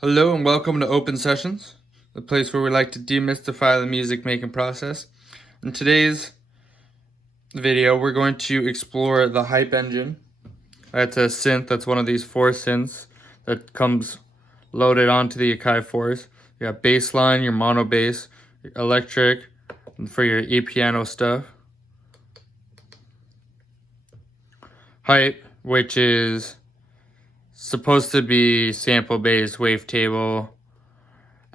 Hello and welcome to Open.Sessions, the place where we like to demystify the music making process. In today's video, we're going to explore the Hype engine. That's a synth. That's one of these four synths that comes loaded onto the Akai 4s. You got bass line, your mono bass, your electric, and for your e-piano stuff. Hype, which is supposed to be sample-based, wavetable,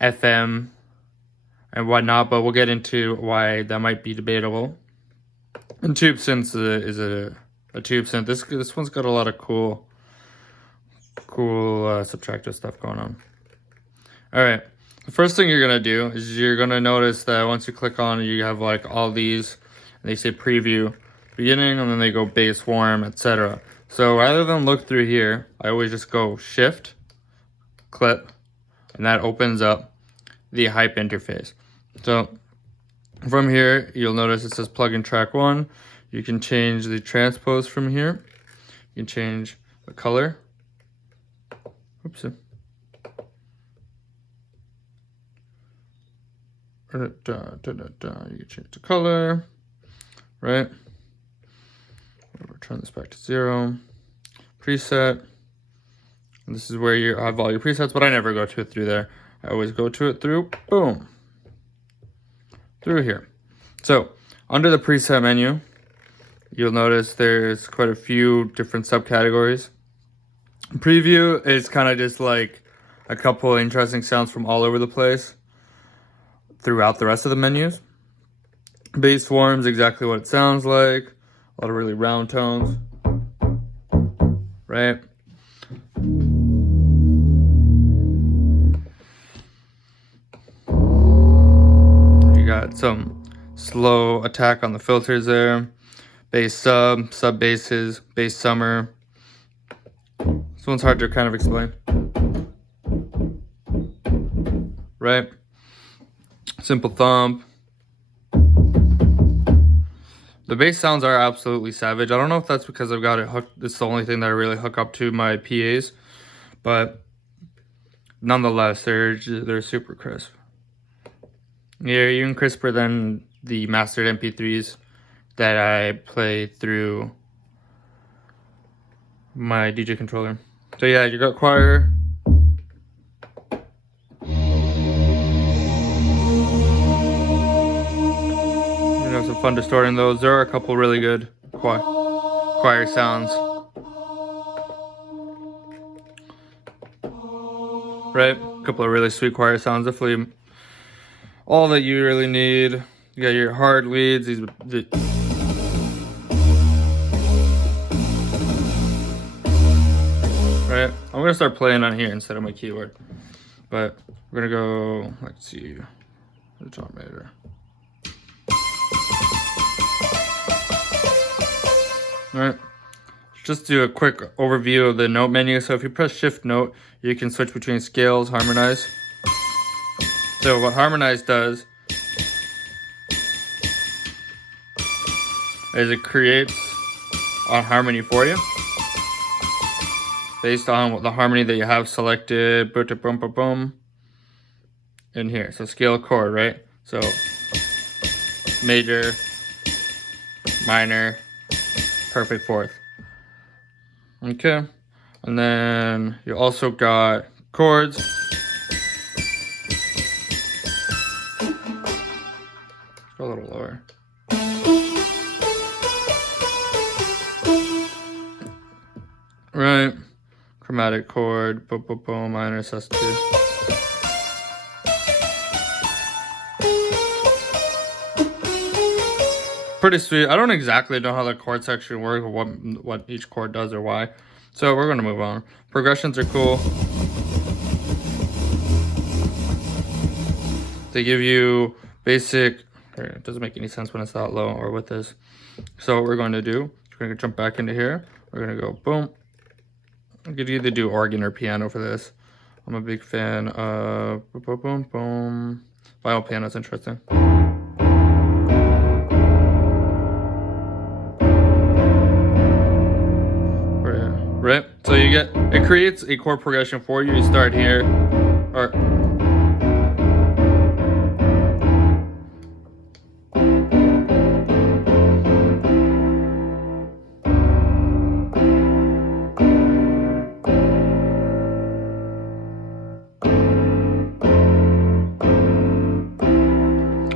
FM, and whatnot, but we'll get into why that might be debatable. And tube synth is a tube synth. This one's got a lot of cool subtractive stuff going on. All right, the first thing you're gonna do is you're gonna notice that once you click on it, you have like all these, and they say preview beginning, and then they go bass warm, etc. So rather than look through here, I always just go shift, clip, and that opens up the Hype interface. So from here, you'll notice it says plugin track 1. You can change the transpose from here. You can change the color. Oops. You can change the color, right? We'll turn this back to 0. Preset. And this is where you have all your presets, but I never go to it through there. I always go to it through, boom, through here. So under the preset menu, you'll notice there's quite a few different subcategories. Preview is kind of just like a couple interesting sounds from all over the place throughout the rest of the menus. Bass warm's exactly what it sounds like. A lot of really round tones, right? You got some slow attack on the filters there. Bass sub basses, bass summer. This one's hard to kind of explain, right? Simple thump. The bass sounds are absolutely savage. I don't know if that's because I've got it hooked. It's the only thing that I really hook up to my PAs, but nonetheless, they're super crisp. Yeah, even crisper than the mastered MP3s that I play through my DJ controller. So yeah, you got choir. Some fun distorting those. There are a couple really good choir sounds. Right? A couple of really sweet choir sounds. Definitely all that you really need. You got your hard leads. Right? I'm going to start playing on here instead of my keyboard. But we're going to go, let's see, the top major. Alright, just do a quick overview of the note menu. So if you press shift note, you can switch between scales, harmonize. So what harmonize does is it creates a harmony for you based on the harmony that you have selected, boom, boom, boom, boom, in here. So scale chord, right? So major, minor, perfect fourth. Okay, and then you also got chords. Go a little lower. Right, chromatic chord, boom, boom, boom, minor, sus2. Pretty sweet. I don't exactly know how the chord section works or what each chord does or why. So we're going to move on. Progressions are cool. They give you basic... It doesn't make any sense when it's that low or with this. So what we're going to do, we're going to jump back into here. We're going to go boom. You could either do organ or piano for this. I'm a big fan of boom, boom, boom, boom. Vinyl piano is interesting. Right, so you get, it creates a chord progression for you. You start here, Or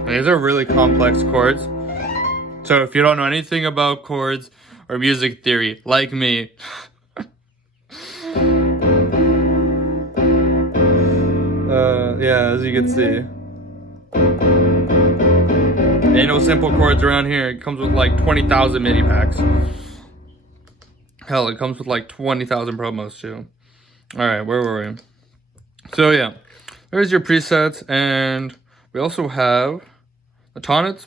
these are really complex chords. So if you don't know anything about chords or music theory, like me, yeah, as you can see, ain't no simple chords around here. It comes with like 20,000 MIDI packs. Hell, it comes with like 20,000 promos too. All right, where were we? So yeah, there's your presets, and we also have the tonnets.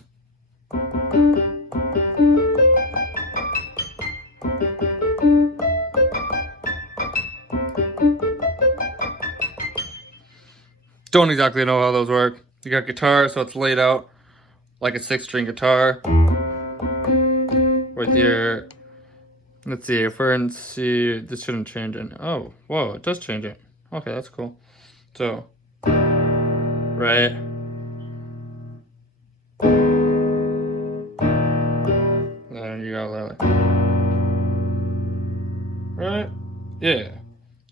Don't exactly know how those work. You got guitar, so it's laid out like a 6-string guitar with your, let's see, if we're in C, this shouldn't change it. Oh, whoa, it does change it. Okay, that's cool. So, right. Then you got like, right? Yeah.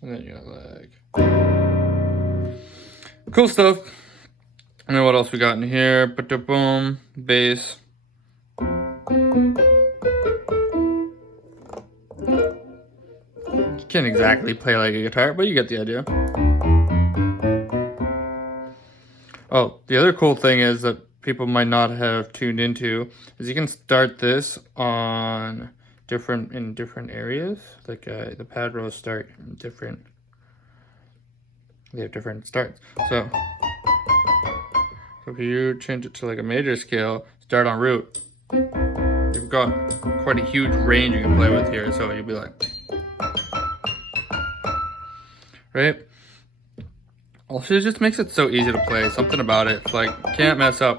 And then you got like, cool stuff. And then what else we got in here? Boom, bass. You can't exactly play like a guitar, but you get the idea. Oh, the other cool thing is that people might not have tuned into is you can start this on different areas. Like the pad rows start in different. They have different starts. So if you change it to like a major scale, start on root, you've got quite a huge range you can play with here. So you'll be like, right? Also, it just makes it so easy to play. Something about it, it's like, can't mess up.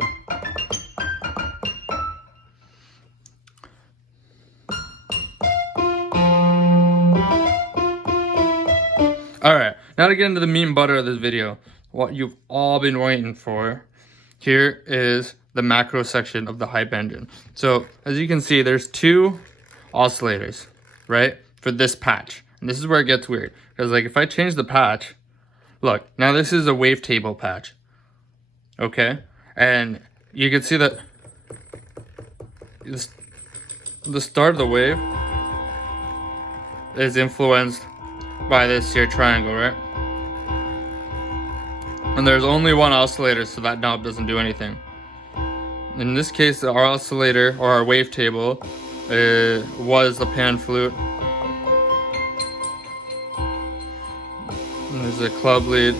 Alright, now to get into the meat and butter of this video. What you've all been waiting for. Here is the macro section of the Hype engine. So, as you can see, there's 2 oscillators, right? For this patch. And this is where it gets weird. Because like, if I change the patch, look, now this is a wavetable patch. Okay? And you can see that the start of the wave is influenced by this here triangle, right? And there's only one oscillator, so that knob doesn't do anything. In this case, our oscillator, or our wavetable, was the pan flute. And there's a club lead.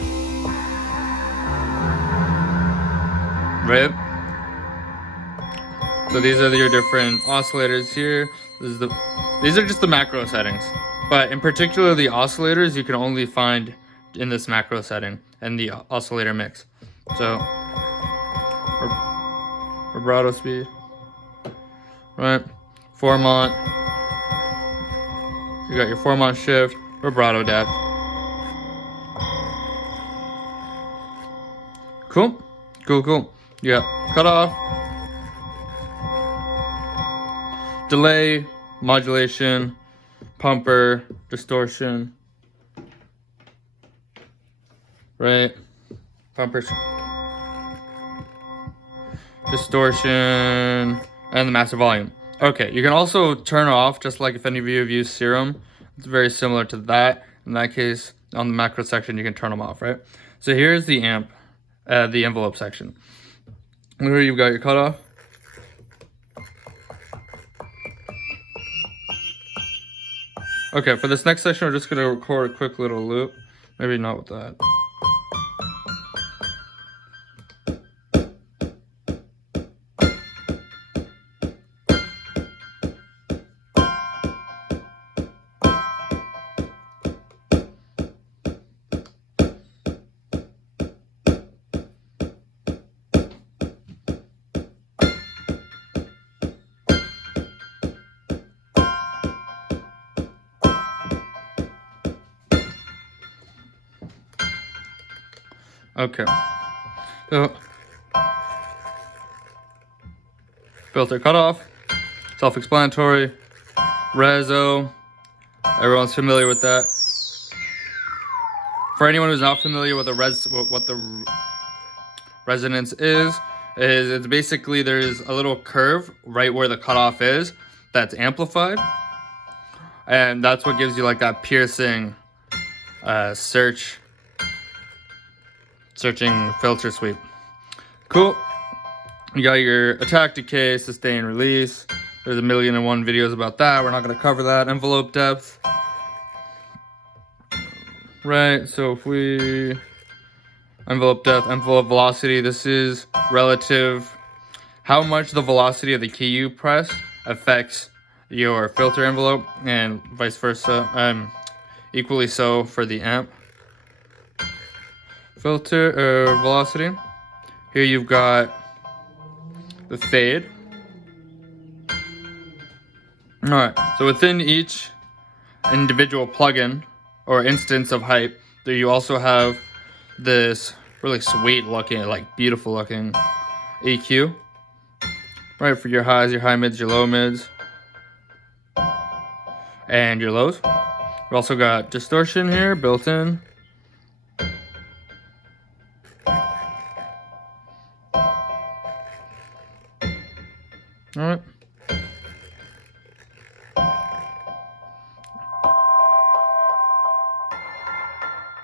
Right? So these are your different oscillators here. These are just the macro settings. But in particular, the oscillators you can only find in this macro setting and the oscillator mix. So, vibrato speed, right? Formant. You got your formant shift, vibrato depth. Cool, cool, cool. You got cutoff, delay, modulation, pumper, distortion, right? Pumper, distortion, and the master volume. Okay, you can also turn off, just like if any of you have used Serum. It's very similar to that. In that case, on the macro section, you can turn them off, right? So here's the amp, the envelope section. Here you've got your cutoff. Okay, for this next section, we're just gonna record a quick little loop. Maybe not with that. Okay. So, filter cutoff, self-explanatory. Reso, everyone's familiar with that. For anyone who's not familiar with what the resonance is it's basically there's a little curve right where the cutoff is that's amplified, and that's what gives you like that piercing searching filter sweep. Cool. You got your attack, decay, sustain, release. There's 1,000,001 videos about that. We're not going to cover that. Envelope depth. Right, so if we... Envelope depth, envelope velocity. This is relative. How much the velocity of the key you press affects your filter envelope, and vice versa. Equally so for the amp. Filter velocity. Here you've got the fade. Alright, so within each individual plugin or instance of hype, there you also have this really sweet looking, like beautiful looking EQ. Right, for your highs, your high mids, your low mids, and your lows. We've also got distortion here built in. Alright.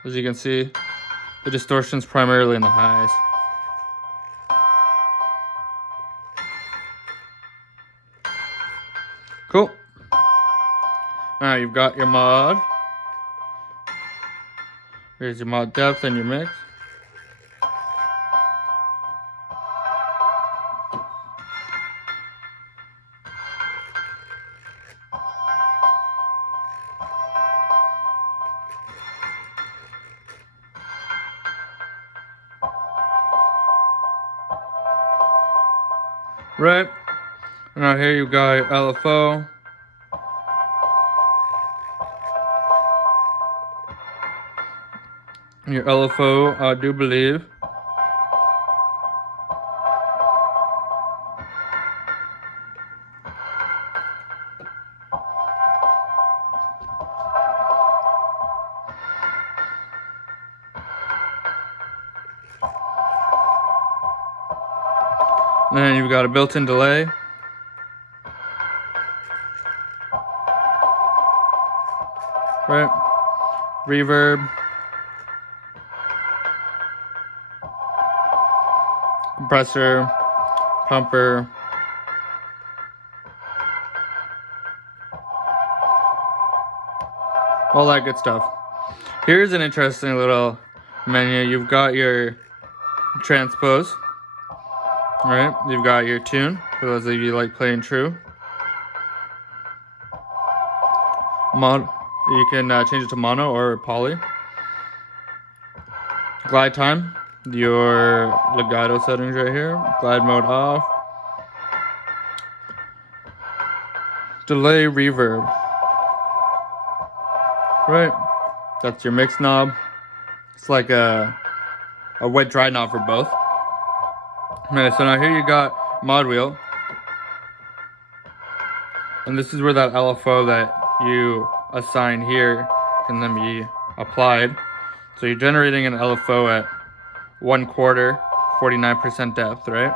As you can see, the distortion's primarily in the highs. Cool. Now you've got your mod. Here's your mod depth and your mix. Right. Now here you got your LFO. Your LFO, I do believe. And then you've got a built-in delay. Right. Reverb. Compressor. Pumper. All that good stuff. Here's an interesting little menu. You've got your transpose. Right. You've got your tune, for those of you like playing true. Mod. You can change it to mono or poly. Glide time. Your legato settings right here. Glide mode off. Delay reverb. Right. That's your mix knob. It's like a wet dry knob for both. Okay, so now here you got mod wheel. And this is where that LFO that you assign here can then be applied. So you're generating an LFO at 1/4, 49% depth, right?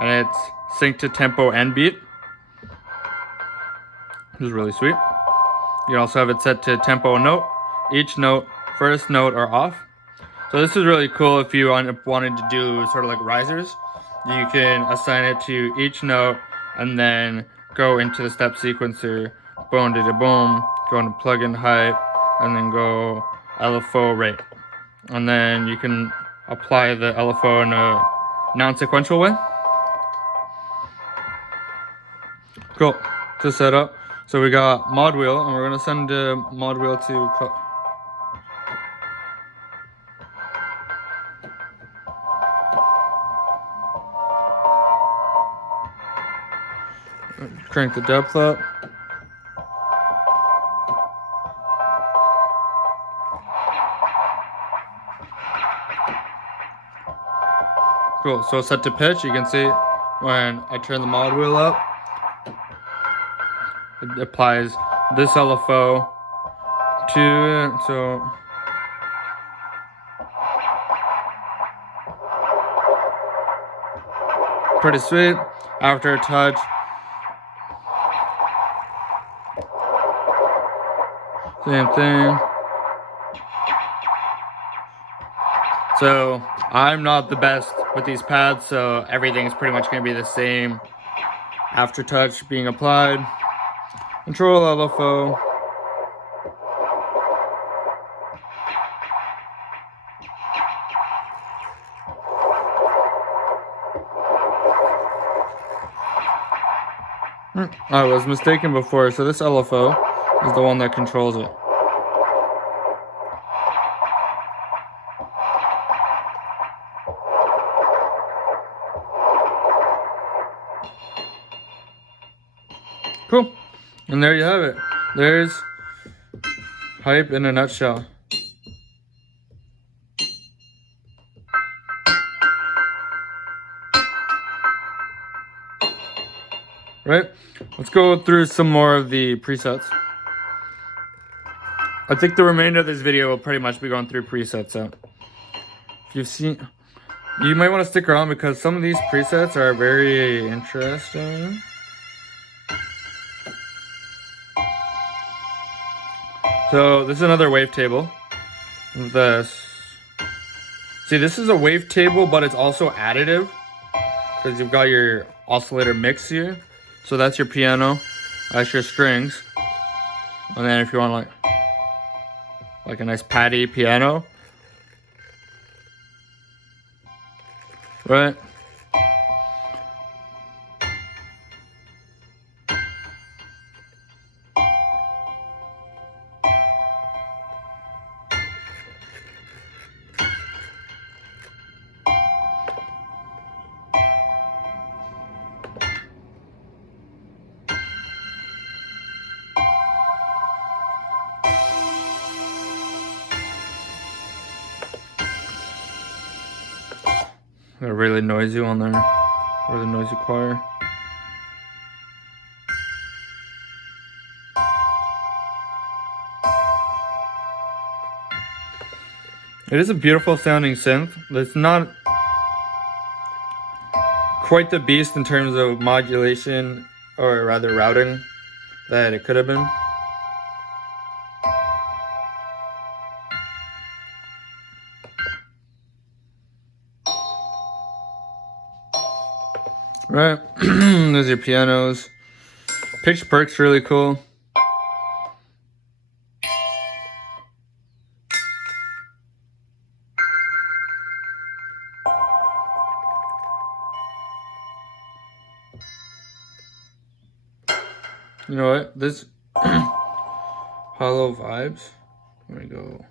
And it's synced to tempo and beat, which is really sweet. You can also have it set to tempo and note. Each note, first note, are off. So this is really cool if you wanted to do sort of like risers. You can assign it to each note and then go into the step sequencer, boom, da da boom, go into plugin height, and then go LFO rate. And then you can apply the LFO in a non-sequential way. Cool. To set up. So we got mod wheel, and we're gonna send the mod wheel to crank the depth up. Cool, so set to pitch, you can see when I turn the mod wheel up, it applies this LFO to it, so pretty sweet. After a touch, same thing. So I'm not the best with these pads, so everything's pretty much going to be the same. After touch being applied, control LFO. I was mistaken before, so this LFO is the one that controls it. Cool. And there you have it. There's hype in a nutshell. Right? Let's go through some more of the presets. I think the remainder of this video will pretty much be going through presets. So if you've seen, you might want to stick around because some of these presets are very interesting. So this is another wavetable. See, this is a wavetable, but it's also additive because you've got your oscillator mix here. So that's your piano, that's your strings, and then if you want like a nice patty piano, right? Got a really noisy one there, really noisy choir. It is a beautiful sounding synth. It's not quite the beast in terms of modulation, or rather routing, that it could have been. Right, there's your pianos. Pitch perk's really cool. You know what? This hollow vibes. There we go.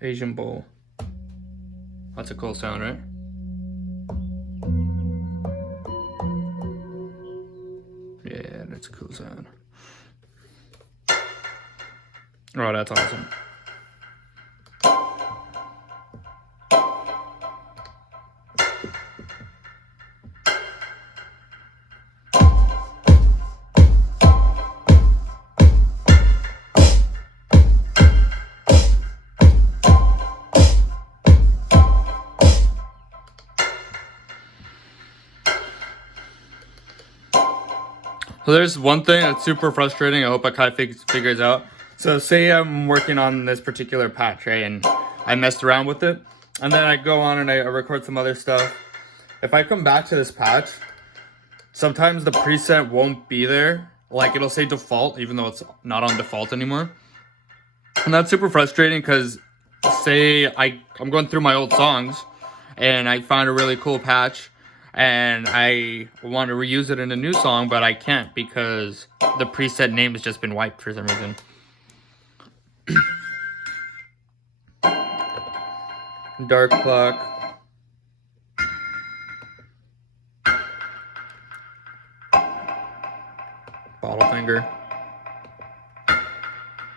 Asian bowl. That's a cool sound, right? Yeah, that's a cool sound. Oh, that's awesome. So there's one thing that's super frustrating. I hope Akai figures out. So say I'm working on this particular patch, right? And I messed around with it. And then I go on and I record some other stuff. If I come back to this patch, sometimes the preset won't be there. Like it'll say default, even though it's not on default anymore. And that's super frustrating because say I'm going through my old songs and I found a really cool patch and I want to reuse it in a new song, but I can't because the preset name has just been wiped for some reason. Dark clock. Bottle finger.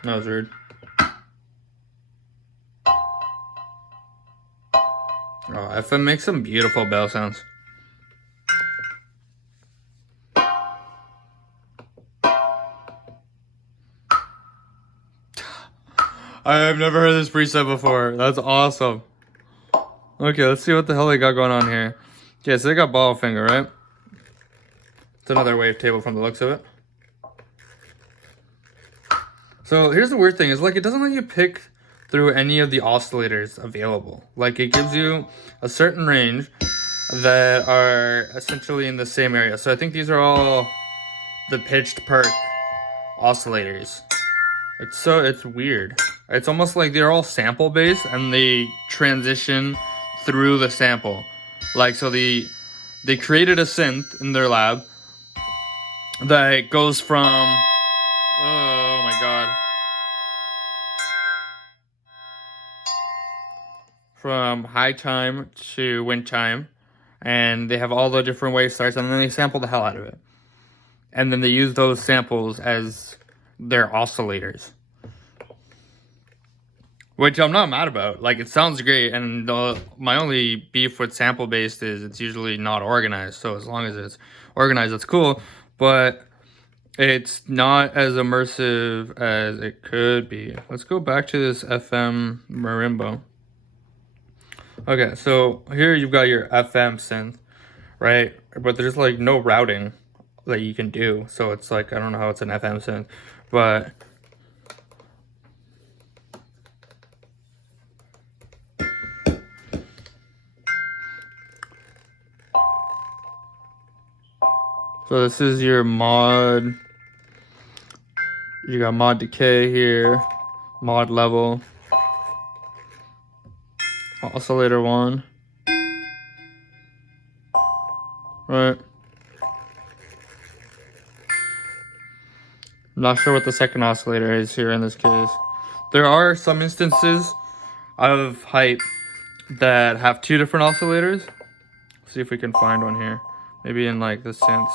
That was rude. Oh, FM makes some beautiful bell sounds. I have never heard this preset before. That's awesome. Okay, let's see what the hell they got going on here. Okay, so they got ball finger, right? It's another wavetable from the looks of it. So here's the weird thing, is like it doesn't let you pick through any of the oscillators available. Like it gives you a certain range that are essentially in the same area. So I think these are all the pitched perk oscillators. It's weird. It's almost like they're all sample based and they transition through the sample. Like so they created a synth in their lab that goes from, oh my god, from high time to wind chime, and they have all the different wave starts, and then they sample the hell out of it, and then they use those samples as their oscillators, which I'm not mad about. Like, it sounds great, and my only beef with sample based is it's usually not organized. So as long as it's organized, it's cool, but it's not as immersive as it could be. Let's go back to this FM marimba. Okay, so here you've got your FM synth, right? But there's like no routing that you can do. So it's like, I don't know how it's an FM synth, but so this is your mod. You got mod decay here, mod level, oscillator 1, right? I'm not sure what the second oscillator is here in this case. There are some instances of hype that have 2 different oscillators. Let's see if we can find one here. Maybe in like the synths.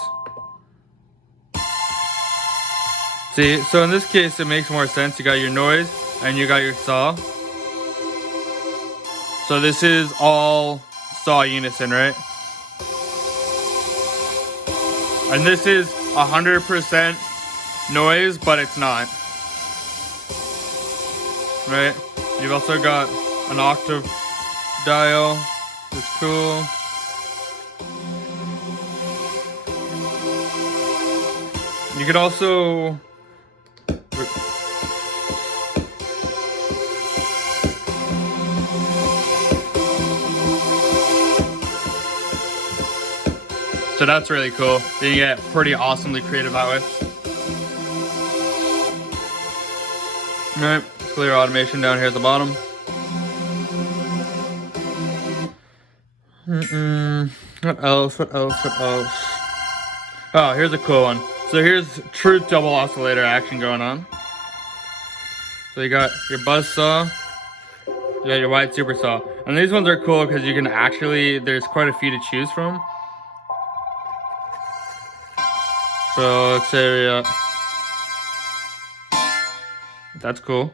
See, so in this case, it makes more sense. You got your noise and you got your saw. So this is all saw unison, right? And this is 100% noise, but it's not. Right? You've also got an octave dial. It's cool. You could also so that's really cool. You can get pretty awesomely creative that way. Alright, clear automation down here at the bottom. What else? What else? What else? Oh, here's a cool one. So here's truth double oscillator action going on. So you got your buzz saw, you got your wide super saw. And these ones are cool because you can actually, there's quite a few to choose from. So let's say that's cool.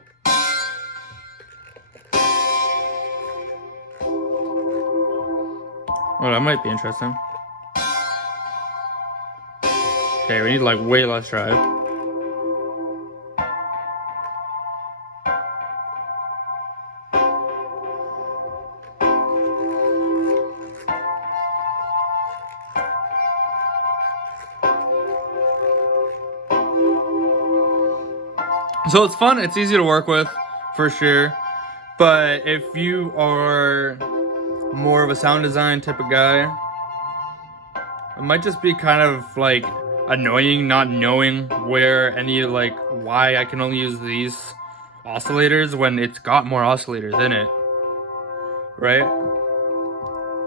Oh, that might be interesting. Okay, we need like way less drive. So it's fun, it's easy to work with, for sure. But if you are more of a sound design type of guy, it might just be kind of like annoying not knowing where any, like, why I can only use these oscillators when it's got more oscillators in it, right?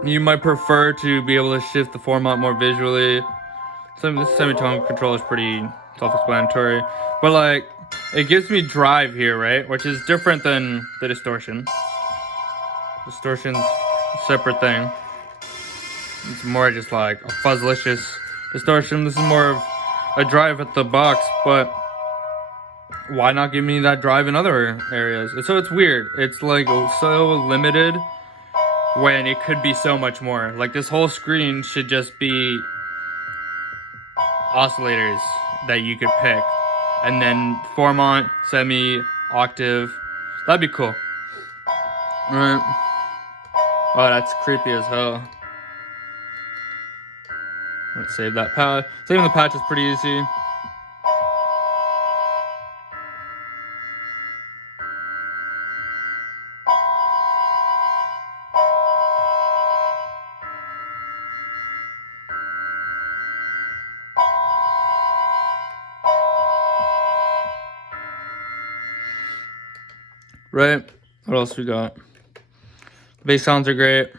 You might prefer to be able to shift the format more visually. This semitone control is pretty self-explanatory, but like, it gives me drive here, right? Which is different than the distortion. Distortion's a separate thing. It's more just like a fuzzlicious distortion. This is more of a drive at the box, but why not give me that drive in other areas? So it's weird. It's like so limited when it could be so much more. Like this whole screen should just be oscillators that you could pick, and then formant, semi, octave. That'd be cool. All right. Oh, that's creepy as hell. Let's save that patch. Saving the patch is pretty easy. Right. What else we got? The bass sounds are great.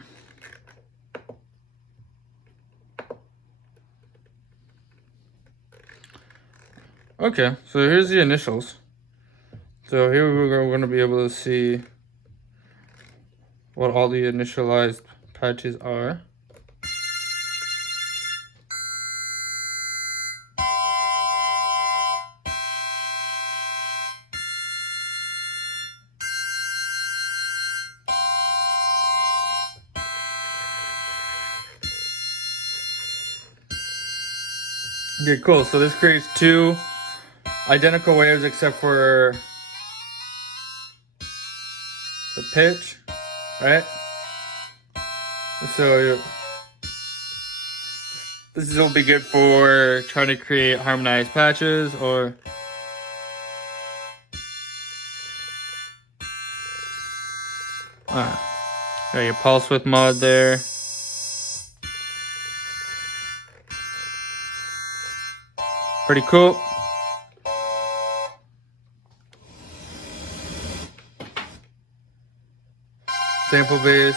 Okay, so here's the initials. So here we're going to be able to see what all the initialized patches are. Okay, cool. So this creates two identical waves except for the pitch, right? So this will be good for trying to create harmonized patches or got your pulse width mod there. Pretty cool. Sample bass.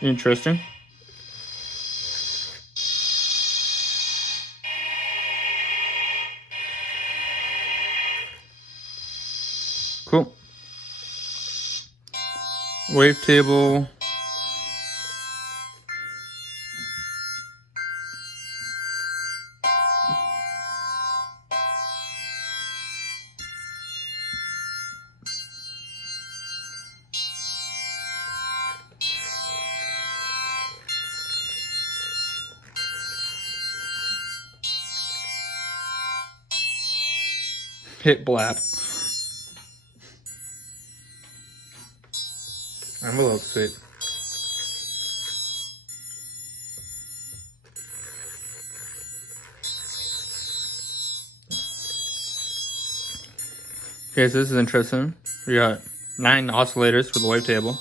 Interesting. Cool. Wavetable. Hit blap. Envelope sweet. Okay, so this is interesting. We got 9 oscillators for the wavetable.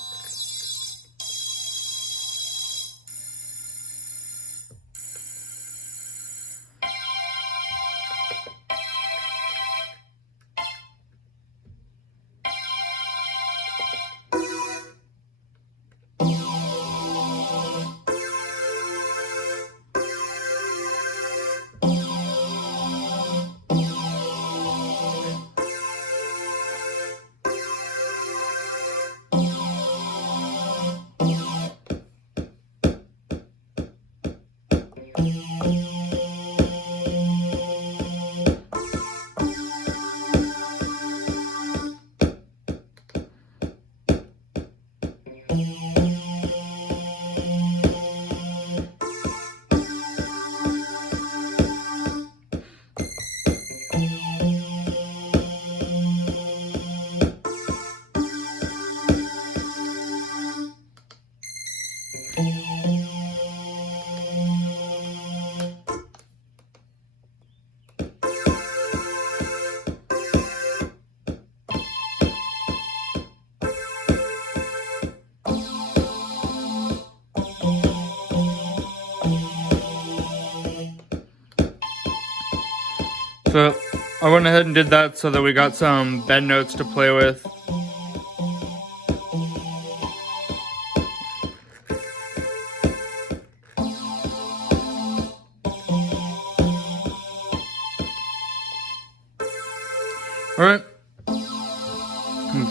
So I went ahead and did that so that we got some bend notes to play with.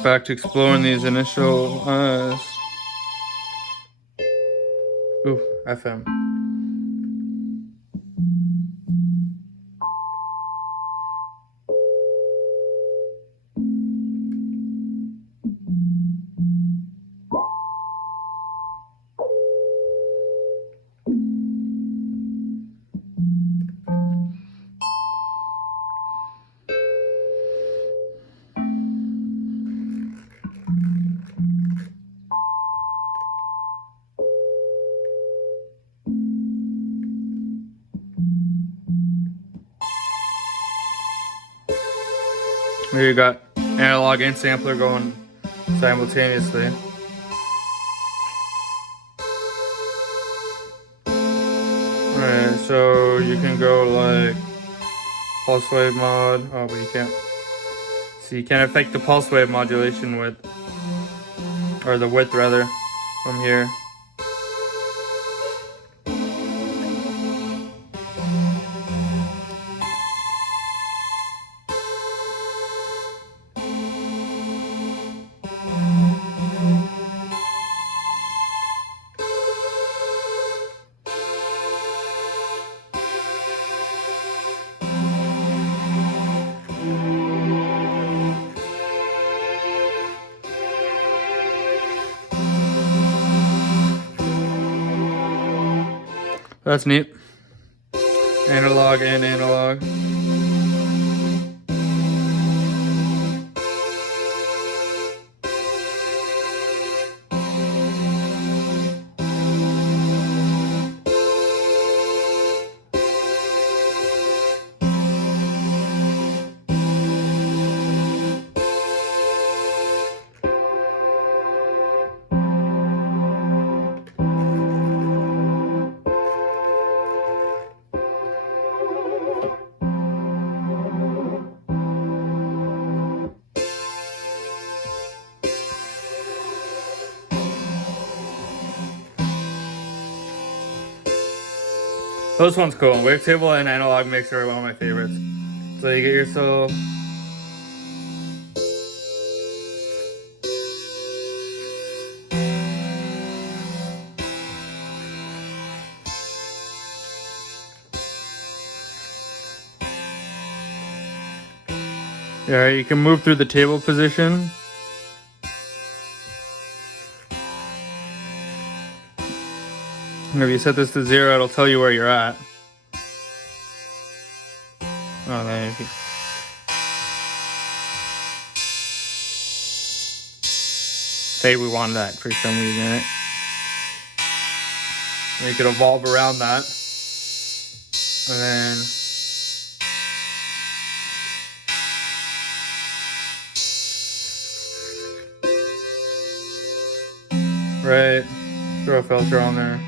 back to exploring these initial FM. Here you got analog and sampler going simultaneously. Alright, so you can go like pulse wave mod. Oh, but you can't. So you can affect the pulse wave modulation with, or the width rather, from here. That's neat. Analog and analog. This one's cool. Wavetable and analog mix are one of my favorites. So you get yourself you can move through the table position. And if you set this to 0, it'll tell you where you're at. Oh, there you go. Say we want that for some reason, right? And you could evolve around that. And then right, throw a filter on there.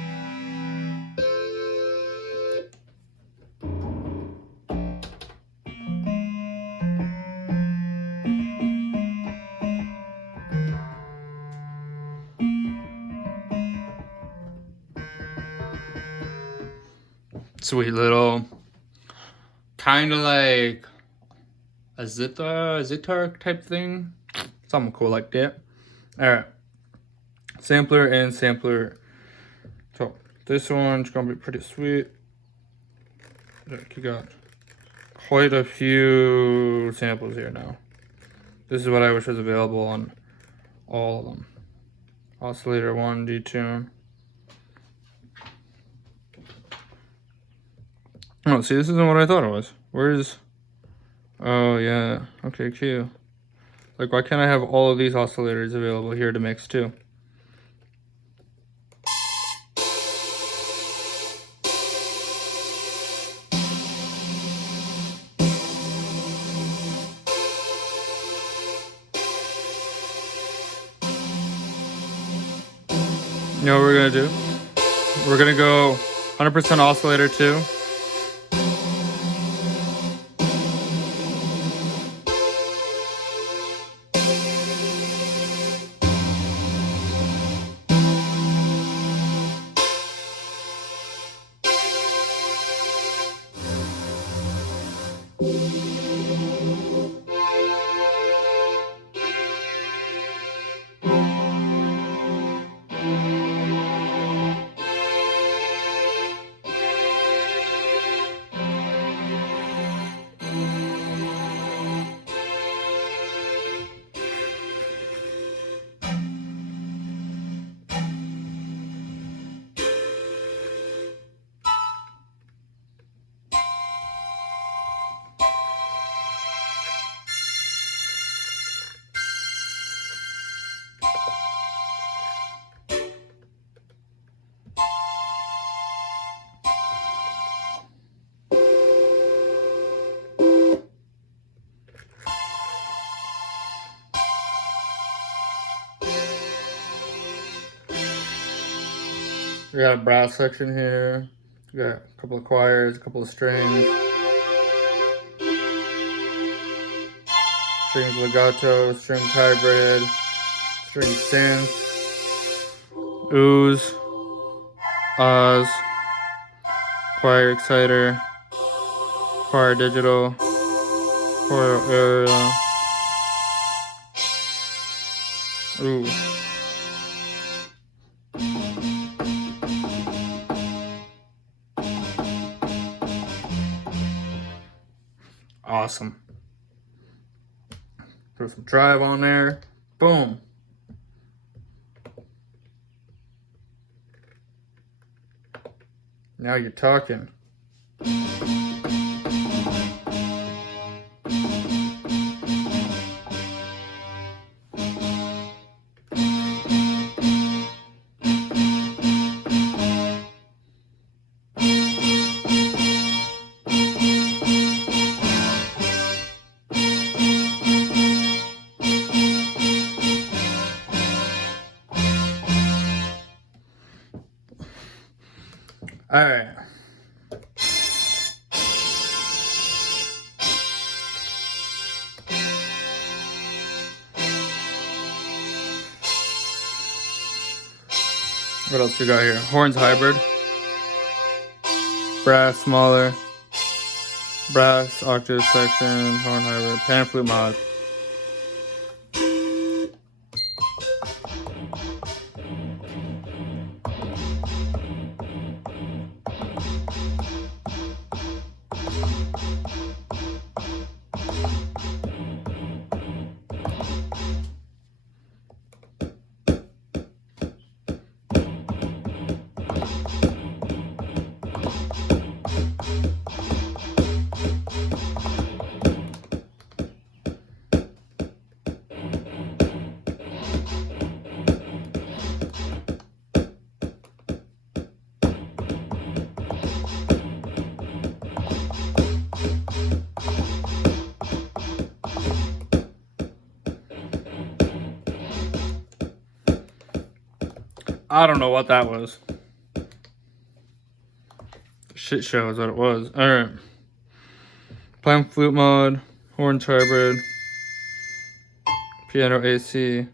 Sweet little, kind of like a zitar type thing. Something cool like that. Alright. Sampler and sampler. So this one's gonna be pretty sweet. You got quite a few samples here now. This is what I wish was available on all of them. Oscillator 1, detune. Oh, see, this isn't what I thought it was. Where's... Oh, yeah. Okay, cute. Like, why can't I have all of these oscillators available here to mix, too? You know what we're gonna do? We're gonna go 100% oscillator 2. We got a brass section here. We got a couple of choirs, a couple of strings. Strings legato, strings hybrid, strings synth, ooze, Oz, choir exciter, choir digital, choir area. Ooh. Awesome. Throw some drive on there. Boom. Now you're talking. All right. What else we got here? Horns hybrid. Brass smaller. Brass octave section. Horn hybrid. Pan flute mod. I don't know what that was. Shit show is what it was. Alright. Pan flute mode. Horns hybrid. Piano AC.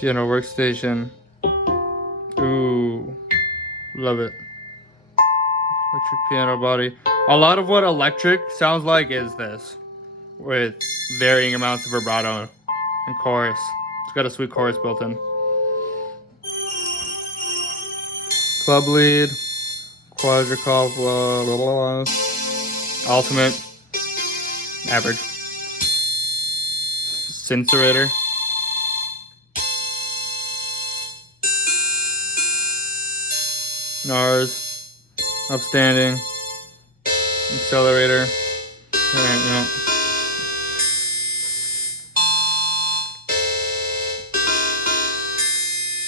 Piano workstation. Ooh. Love it. Electric piano body. A lot of what electric sounds like is this. With varying amounts of vibrato and chorus. It's got a sweet chorus built in. Club lead, quadricop, blah, blah, blah. Ultimate, average. Syntherator. NARS, upstanding, accelerator. Alright, you know.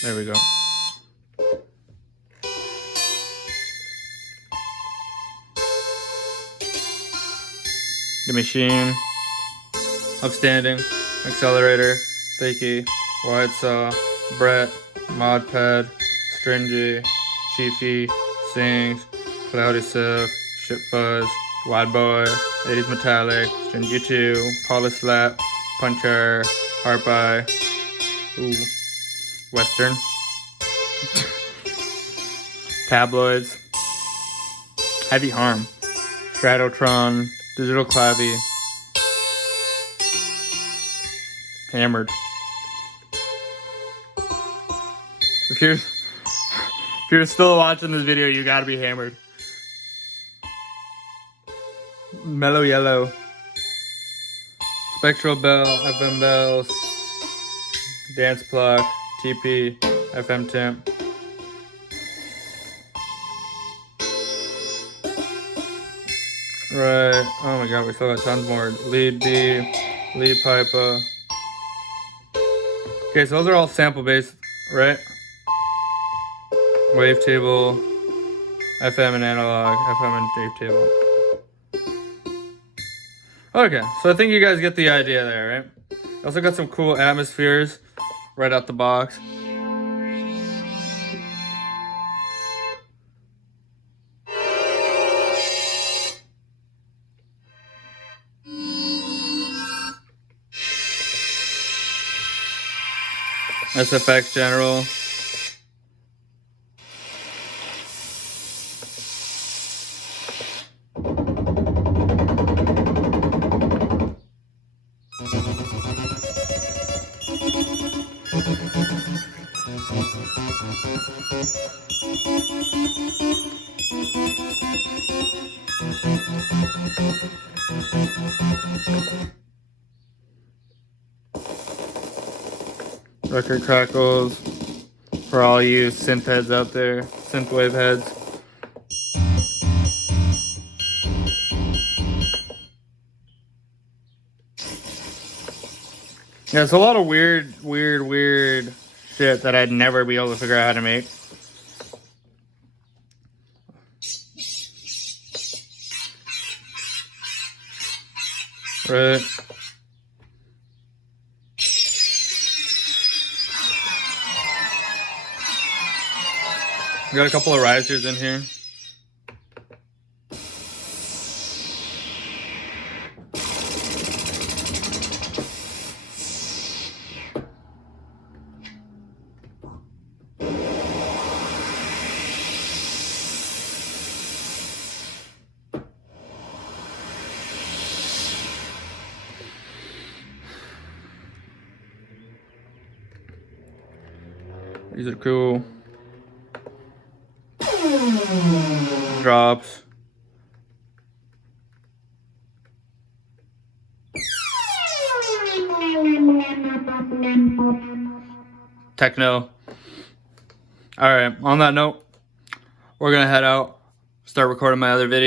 There we go. The machine, upstanding, accelerator, fakie, wide saw, Brett, mod pad, stringy, chiefy, sings, cloudy sieve, ship fuzz, wide boy, 80s metallic, stringy 2, polish slap, puncher, harp eye, ooh, western, tabloids, heavy harm, Stratotron, digital clavy, hammered. If you're still watching this video, you gotta be hammered. Mellow yellow, spectral bell, FM bells, dance block, TP, FM temp. Right. Oh my god, we still got tons more. Lead B, lead pipa. Okay, so those are all sample based, right? Wavetable, FM and analog, FM and wavetable. Okay, so I think you guys get the idea there, right? Also got some cool atmospheres right out the box. SFX General. Record crackles for all you synth heads out there, synthwave heads. Yeah, it's a lot of weird shit that I'd never be able to figure out how to make. Right. We got a couple of risers in here. These are cool. Drops. Techno. Alright, on that note, we're gonna head out, start recording my other video.